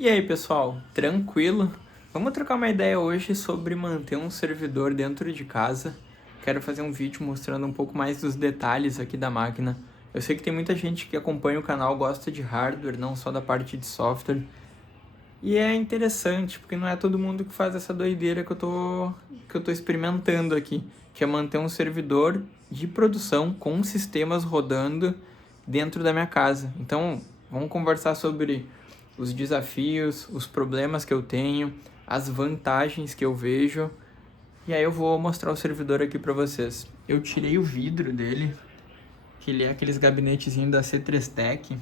E aí, pessoal, tranquilo? Vamos trocar uma ideia hoje sobre manter um servidor dentro de casa. Quero fazer um vídeo mostrando um pouco mais dos detalhes aqui da máquina. Eu sei que tem muita gente que acompanha o canal, gosta de hardware, não só da parte de software. E é interessante, porque não é todo mundo que faz essa doideira que eu tô experimentando aqui, que é manter um servidor de produção com sistemas rodando dentro da minha casa. Então, vamos conversar sobre os desafios, os problemas que eu tenho, as vantagens que eu vejo. E aí eu vou mostrar o servidor aqui para vocês. Eu tirei o vidro dele, que ele é aqueles gabinetezinhos da C3Tech.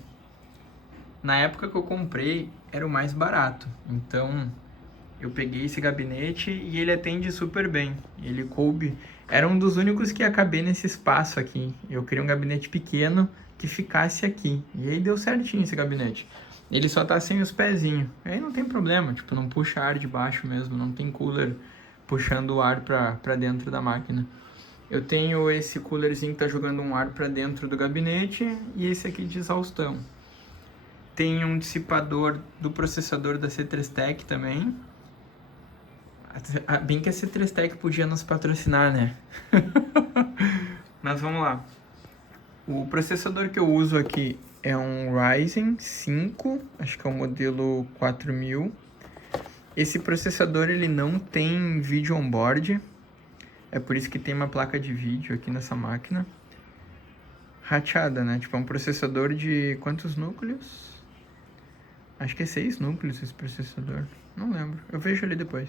Na época que eu comprei, era o mais barato. Então, eu peguei esse gabinete e ele atende super bem. Ele coube. Era um dos únicos que ia caber nesse espaço aqui. Eu queria um gabinete pequeno que ficasse aqui. E aí deu certinho esse gabinete. Ele só tá sem os pezinhos. Aí não tem problema, tipo, não puxa ar de baixo mesmo. Não tem cooler puxando o ar pra dentro da máquina. Eu tenho esse coolerzinho que tá jogando um ar pra dentro do gabinete e esse aqui de exaustão. Tem um dissipador do processador da C3Tech também. Bem que a C3Tech podia nos patrocinar, né? Mas vamos lá. O processador que eu uso aqui é um Ryzen 5, acho que é o modelo 4000. Esse processador ele não tem vídeo on-board, é por isso que tem uma placa de vídeo aqui nessa máquina. Rateada, né? Tipo, é um processador de quantos núcleos? Acho que é 6 núcleos esse processador. Não lembro. Eu vejo ali depois.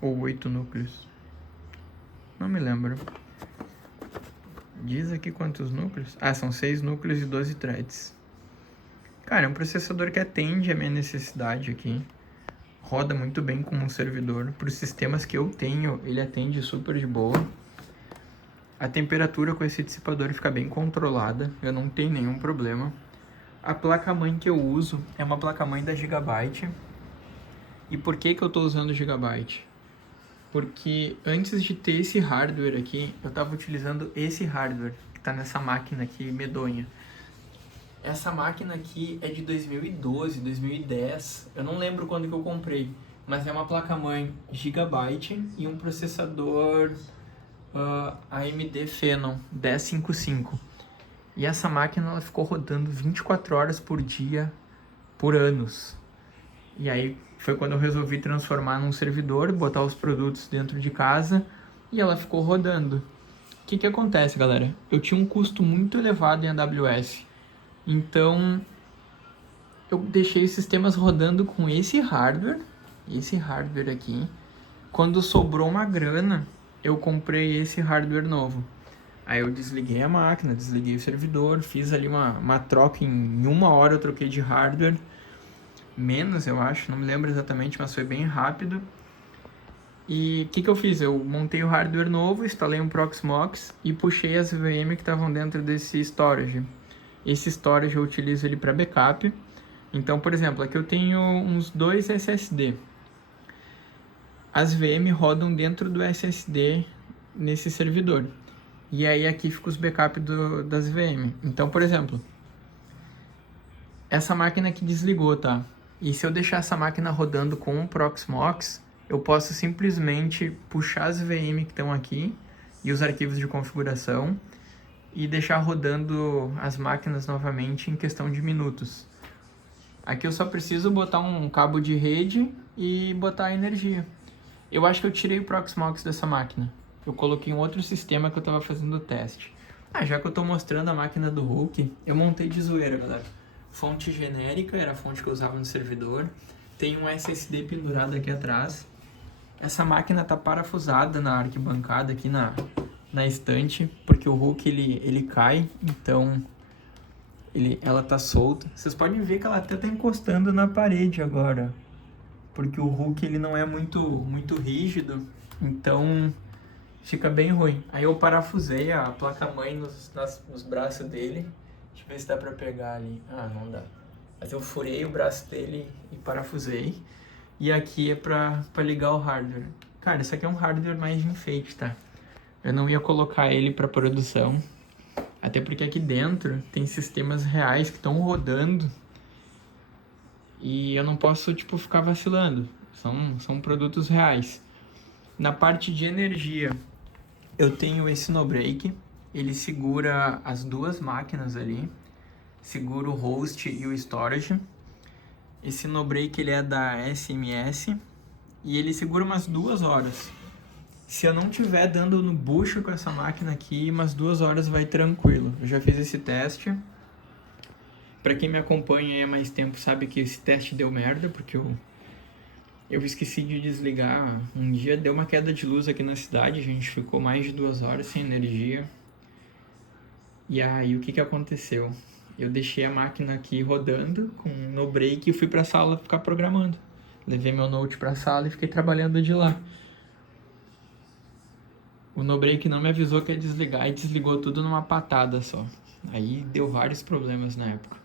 Ou 8 núcleos. Não me lembro. Diz aqui quantos núcleos. Ah, são 6 núcleos e 12 threads. Cara, é um processador que atende a minha necessidade aqui. Roda muito bem como um servidor. Para os sistemas que eu tenho, ele atende super de boa. A temperatura com esse dissipador fica bem controlada. Eu não tenho nenhum problema. A placa-mãe que eu uso é uma placa-mãe da Gigabyte. E por que eu estou usando Gigabyte? Porque antes de ter esse hardware aqui, eu estava utilizando esse hardware que está nessa máquina aqui medonha. Essa máquina aqui é de 2012, 2010. Eu não lembro quando que eu comprei, mas é uma placa-mãe Gigabyte e um processador AMD Phenom 1055. E essa máquina ela ficou rodando 24 horas por dia, por anos. E aí foi quando eu resolvi transformar num servidor, botar os produtos dentro de casa e ela ficou rodando. O que acontece, galera? Eu tinha um custo muito elevado em AWS. Então, eu deixei os sistemas rodando com esse hardware aqui. Quando sobrou uma grana, eu comprei esse hardware novo. Aí eu desliguei a máquina, desliguei o servidor, fiz ali uma troca em 1 hora, eu troquei de hardware. Menos, eu acho, não me lembro exatamente, mas foi bem rápido. E o que eu fiz? Eu montei o hardware novo, instalei um Proxmox e puxei as VM que estavam dentro desse storage. Esse storage eu utilizo ele para backup. Então, por exemplo, aqui eu tenho uns 2 SSD. As VM rodam dentro do SSD nesse servidor. E aí aqui fica os backups das VM. Então, por exemplo, essa máquina aqui desligou, tá? E se eu deixar essa máquina rodando com um Proxmox, eu posso simplesmente puxar as VM que estão aqui e os arquivos de configuração e deixar rodando as máquinas novamente em questão de minutos. Aqui eu só preciso botar um cabo de rede e botar a energia. Eu acho que eu tirei o Proxmox dessa máquina. Eu coloquei um outro sistema que eu estava fazendo o teste. Já que eu estou mostrando a máquina do Hulk, eu montei de zoeira, galera. Fonte genérica, era a fonte que eu usava no servidor. Tem um SSD pendurado aqui atrás. Essa máquina tá parafusada na arquibancada aqui na estante, porque o Hulk ele cai, então ela tá solta. Vocês podem ver que ela até tá encostando na parede agora, porque o Hulk ele não é muito rígido, então fica bem ruim. Aí eu parafusei a placa-mãe nos braços dele. Deixa eu ver se dá pra pegar ali. Não dá. Mas eu furei o braço dele e parafusei. E aqui é pra ligar o hardware. Cara, isso aqui é um hardware mais de enfeite, tá? Eu não ia colocar ele pra produção. Até porque aqui dentro tem sistemas reais que estão rodando. E eu não posso, tipo, ficar vacilando. São produtos reais. Na parte de energia, eu tenho esse no-break. Ele segura as duas máquinas ali. Segura o host e o storage. Esse no-break ele é da SMS. E ele segura umas 2 horas. Se eu não tiver dando no bucho com essa máquina aqui, umas 2 horas vai tranquilo. Eu já fiz esse teste. Pra quem me acompanha aí há mais tempo sabe que esse teste deu merda, porque eu esqueci de desligar. Um dia deu uma queda de luz aqui na cidade, a gente ficou mais de 2 horas sem energia. E aí o que aconteceu? Eu deixei a máquina aqui rodando no break e fui pra sala ficar programando. Levei meu note pra sala e fiquei trabalhando de lá. O no-break não me avisou que ia desligar e desligou tudo numa patada só. Aí deu vários problemas na época.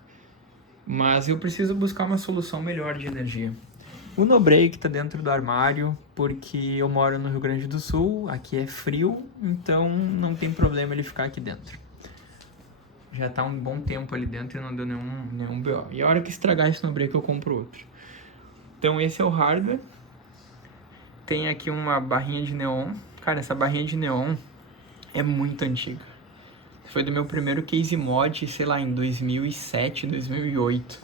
Mas eu preciso buscar uma solução melhor de energia. O no-break está dentro do armário porque eu moro no Rio Grande do Sul, aqui é frio, então não tem problema ele ficar aqui dentro. Já está um bom tempo ali dentro e não deu nenhum BO. E a hora que estragar esse no-break eu compro outro. Então esse é o hardware. Tem aqui uma barrinha de neon. Cara, essa barrinha de neon é muito antiga. Foi do meu primeiro case mod, sei lá, em 2007, 2008.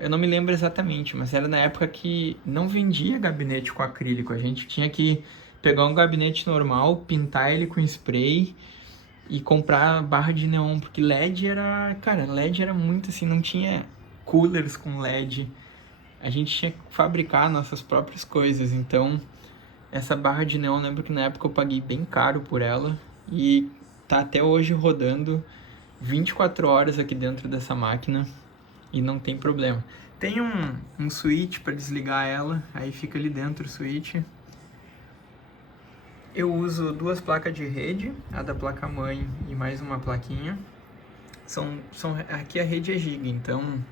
Eu não me lembro exatamente, mas era na época que não vendia gabinete com acrílico. A gente tinha que pegar um gabinete normal, pintar ele com spray e comprar barra de neon, porque LED era... Cara, LED era muito assim, não tinha coolers com LED. A gente tinha que fabricar nossas próprias coisas, então... Essa barra de neon, lembro que na época eu paguei bem caro por ela e tá até hoje rodando 24 horas aqui dentro dessa máquina e não tem problema. Tem um switch para desligar ela, aí fica ali dentro o switch. Eu uso 2 placas de rede, a da placa-mãe e mais uma plaquinha. Aqui a rede é giga, então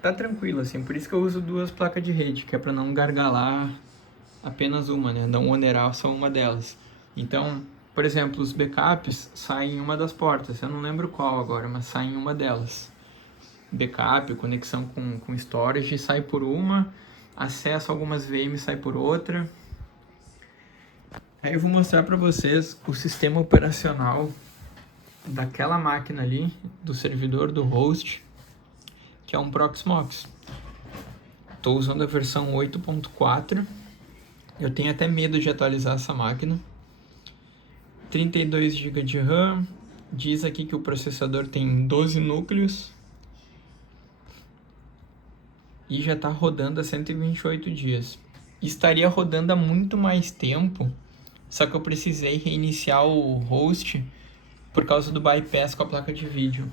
tá tranquilo assim, por isso que eu uso 2 placas de rede, que é para não gargalar apenas uma, né? Não onerar só uma delas. Então, por exemplo, os backups saem em uma das portas. Eu não lembro qual agora, mas sai em uma delas. Backup, conexão com storage sai por uma. Acesso a algumas VMs sai por outra. Aí eu vou mostrar para vocês o sistema operacional daquela máquina ali, do servidor do host, que é um Proxmox. Estou usando a versão 8.4. Eu tenho até medo de atualizar essa máquina. 32 GB de RAM. Diz aqui que o processador tem 12 núcleos. E já está rodando há 128 dias. Estaria rodando há muito mais tempo, só que eu precisei reiniciar o host por causa do bypass com a placa de vídeo.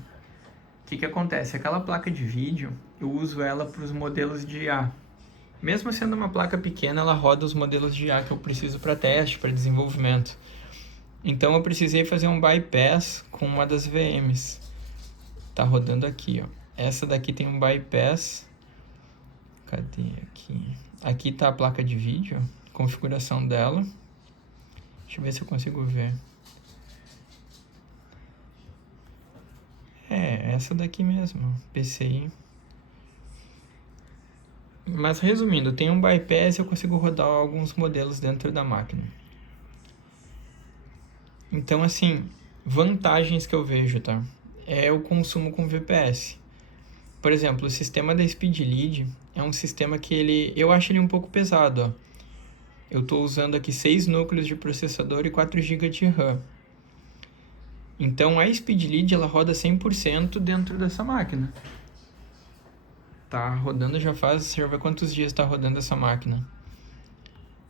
O que acontece? Aquela placa de vídeo, eu uso ela para os modelos de IA. Mesmo sendo uma placa pequena, ela roda os modelos de IA que eu preciso para teste, para desenvolvimento. Então eu precisei fazer um bypass com uma das VMs. Tá rodando aqui, ó. Essa daqui tem um bypass. Cadê aqui? Aqui tá a placa de vídeo, configuração dela. Deixa eu ver se eu consigo ver. É, essa daqui mesmo, PCI. Mas resumindo, tem um bypass e eu consigo rodar alguns modelos dentro da máquina. Então, assim, vantagens que eu vejo, tá? É o consumo com VPS. Por exemplo, o sistema da SpeedLead é um sistema que eu acho ele um pouco pesado, ó. Eu estou usando aqui 6 núcleos de processador e 4 GB de RAM. Então, a SpeedLead, ela roda 100% dentro dessa máquina. Tá rodando já deixa eu ver quantos dias tá rodando essa máquina.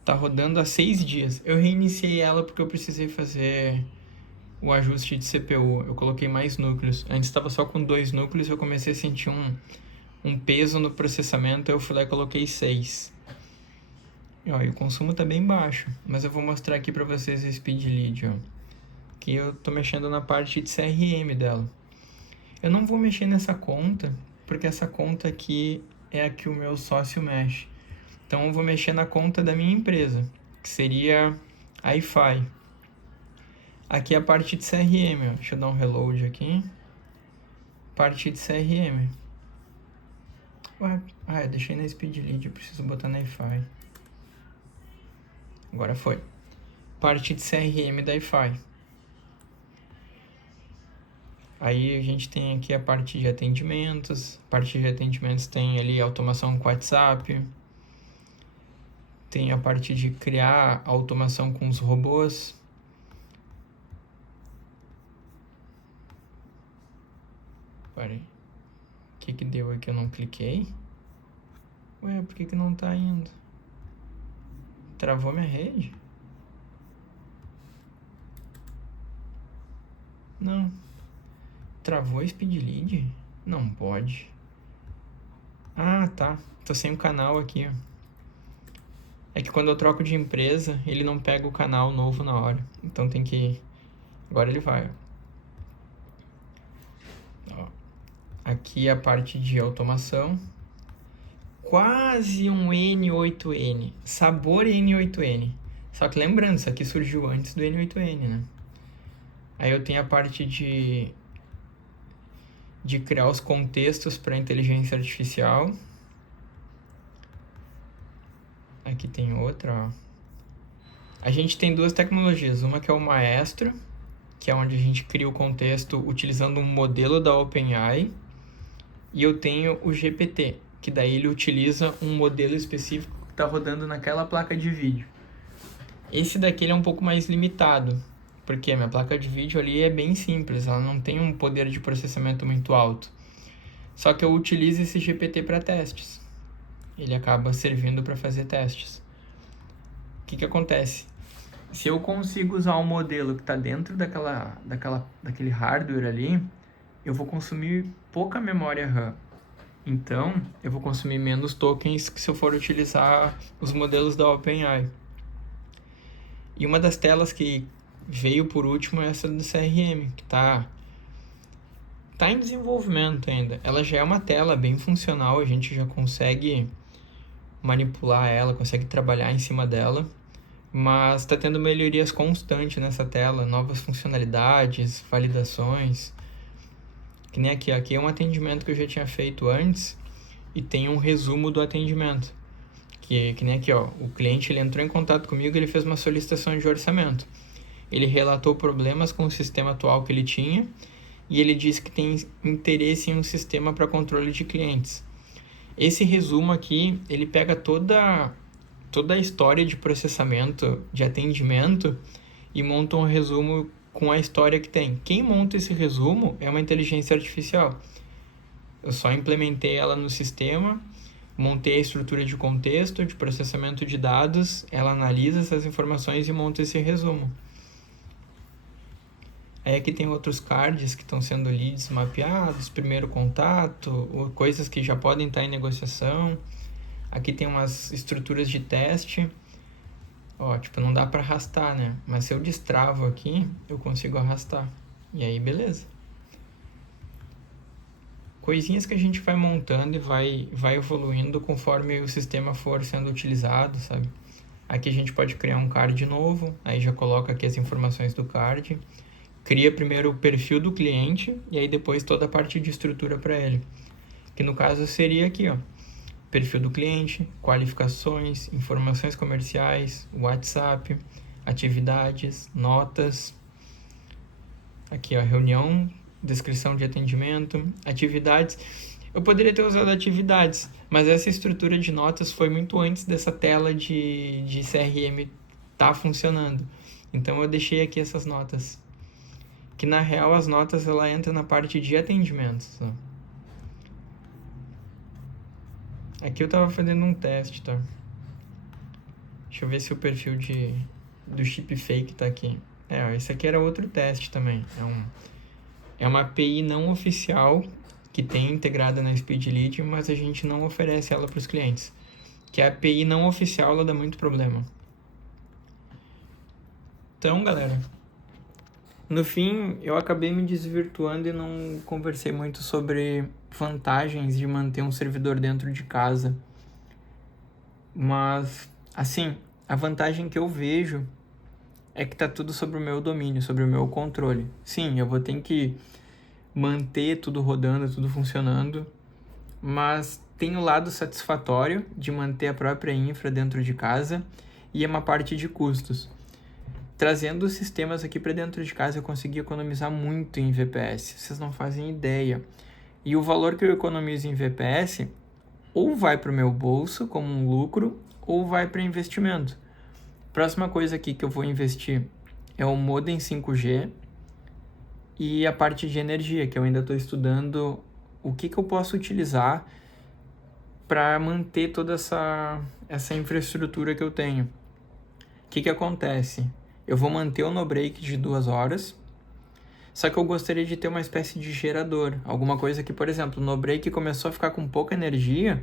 Tá rodando há 6 dias. Eu reiniciei ela porque eu precisei fazer o ajuste de CPU. Eu coloquei mais núcleos. Antes estava só com 2 núcleos, eu comecei a sentir um peso no processamento, eu fui lá e coloquei 6. E, ó, e o consumo tá bem baixo, mas eu vou mostrar aqui para vocês o SpeedLead, ó. Que eu tô mexendo na parte de CRM dela. Eu não vou mexer nessa conta, porque essa conta aqui é a que o meu sócio mexe. Então eu vou mexer na conta da minha empresa, que seria a iFi. Aqui é a parte de CRM, ó. Deixa eu dar um reload aqui. Parte de CRM. Ué, eu deixei na Speed Lead, eu preciso botar na Wi-Fi. Agora foi. Parte de CRM da Wi-Fi. Aí a gente tem aqui a parte de atendimentos. A parte de atendimentos tem ali automação com WhatsApp. Tem a parte de criar automação com os robôs. Peraí. O que deu aqui? Eu não cliquei? Ué, por que não tá indo? Travou minha rede? Não. Travou a Speed Lead? Não pode. Ah, tá. Tô sem o canal aqui, ó. É que quando eu troco de empresa, ele não pega o canal novo na hora. Então tem que... Agora ele vai, ó. Aqui a parte de automação. Quase um N8N. Sabor N8N. Só que lembrando, isso aqui surgiu antes do N8N, né? Aí eu tenho a parte de criar os contextos para inteligência artificial. Aqui tem outra, ó. A gente tem duas tecnologias. Uma que é o Maestro, que é onde a gente cria o contexto utilizando um modelo da OpenAI. E eu tenho o GPT, que daí ele utiliza um modelo específico que está rodando naquela placa de vídeo. Esse daqui ele é um pouco mais limitado, porque a minha placa de vídeo ali é bem simples, ela não tem um poder de processamento muito alto. Só que eu utilizo esse GPT para testes. Ele acaba servindo para fazer testes. O que acontece? Se eu consigo usar um modelo que está dentro daquele hardware ali, eu vou consumir pouca memória RAM. Então, eu vou consumir menos tokens que se eu for utilizar os modelos da OpenAI. E uma das telas que veio por último é essa do CRM, que tá em desenvolvimento ainda. Ela já é uma tela bem funcional, a gente já consegue manipular ela, consegue trabalhar em cima dela, mas está tendo melhorias constantes nessa tela, novas funcionalidades, validações. Que nem aqui é um atendimento que eu já tinha feito antes e tem um resumo do atendimento. Que nem aqui, ó, o cliente ele entrou em contato comigo, ele fez uma solicitação de orçamento. Ele relatou problemas com o sistema atual que ele tinha e ele disse que tem interesse em um sistema para controle de clientes. Esse resumo aqui, ele pega toda a história de processamento, de atendimento e monta um resumo com a história que tem. Quem monta esse resumo é uma inteligência artificial. Eu só implementei ela no sistema, montei a estrutura de contexto, de processamento de dados, ela analisa essas informações e monta esse resumo. Aí aqui tem outros cards que estão sendo leads mapeados, primeiro contato, coisas que já podem estar em negociação. Aqui tem umas estruturas de teste. Ó, tipo, não dá para arrastar, né? Mas se eu destravo aqui, eu consigo arrastar. E aí, beleza. Coisinhas que a gente vai montando e vai evoluindo conforme o sistema for sendo utilizado, sabe? Aqui a gente pode criar um card novo, aí já coloca aqui as informações do card. Cria primeiro o perfil do cliente e aí depois toda a parte de estrutura para ele. Que no caso seria aqui, ó. Perfil do cliente, qualificações, informações comerciais, WhatsApp, atividades, notas. Aqui, ó, reunião, descrição de atendimento, atividades. Eu poderia ter usado atividades, mas essa estrutura de notas foi muito antes dessa tela de CRM tá funcionando. Então eu deixei aqui essas notas. Que na real as notas ela entra na parte de atendimentos. Ó. Aqui eu tava fazendo um teste, tá? Deixa eu ver se o perfil do chip fake tá aqui. Ó, esse aqui era outro teste também. É uma API não oficial que tem integrada na SpeedLead, mas a gente não oferece ela para os clientes. Que a API não oficial, ela dá muito problema. Então, galera, no fim, eu acabei me desvirtuando e não conversei muito sobre vantagens de manter um servidor dentro de casa. Mas, assim, a vantagem que eu vejo é que tá tudo sobre o meu domínio, sobre o meu controle. Sim, eu vou ter que manter tudo rodando, tudo funcionando, mas tem o lado satisfatório de manter a própria infra dentro de casa e é uma parte de custos. Trazendo os sistemas aqui para dentro de casa, eu consegui economizar muito em VPS. Vocês não fazem ideia. E o valor que eu economizo em VPS ou vai para o meu bolso como um lucro ou vai para investimento. Próxima coisa aqui que eu vou investir é o modem 5G e a parte de energia, que eu ainda estou estudando o que eu posso utilizar para manter toda essa infraestrutura que eu tenho. O que acontece? Eu vou manter o no-break de 2 horas, só que eu gostaria de ter uma espécie de gerador. Alguma coisa que, por exemplo, o no-break começou a ficar com pouca energia,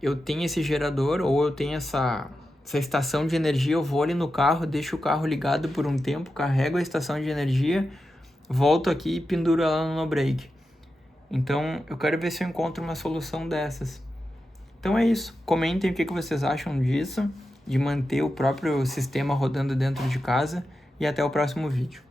eu tenho esse gerador ou eu tenho essa estação de energia, eu vou ali no carro, deixo o carro ligado por um tempo, carrego a estação de energia, volto aqui e penduro ela no no-break. Então, eu quero ver se eu encontro uma solução dessas. Então é isso. Comentem o que vocês acham disso, de manter o próprio sistema rodando dentro de casa, e até o próximo vídeo.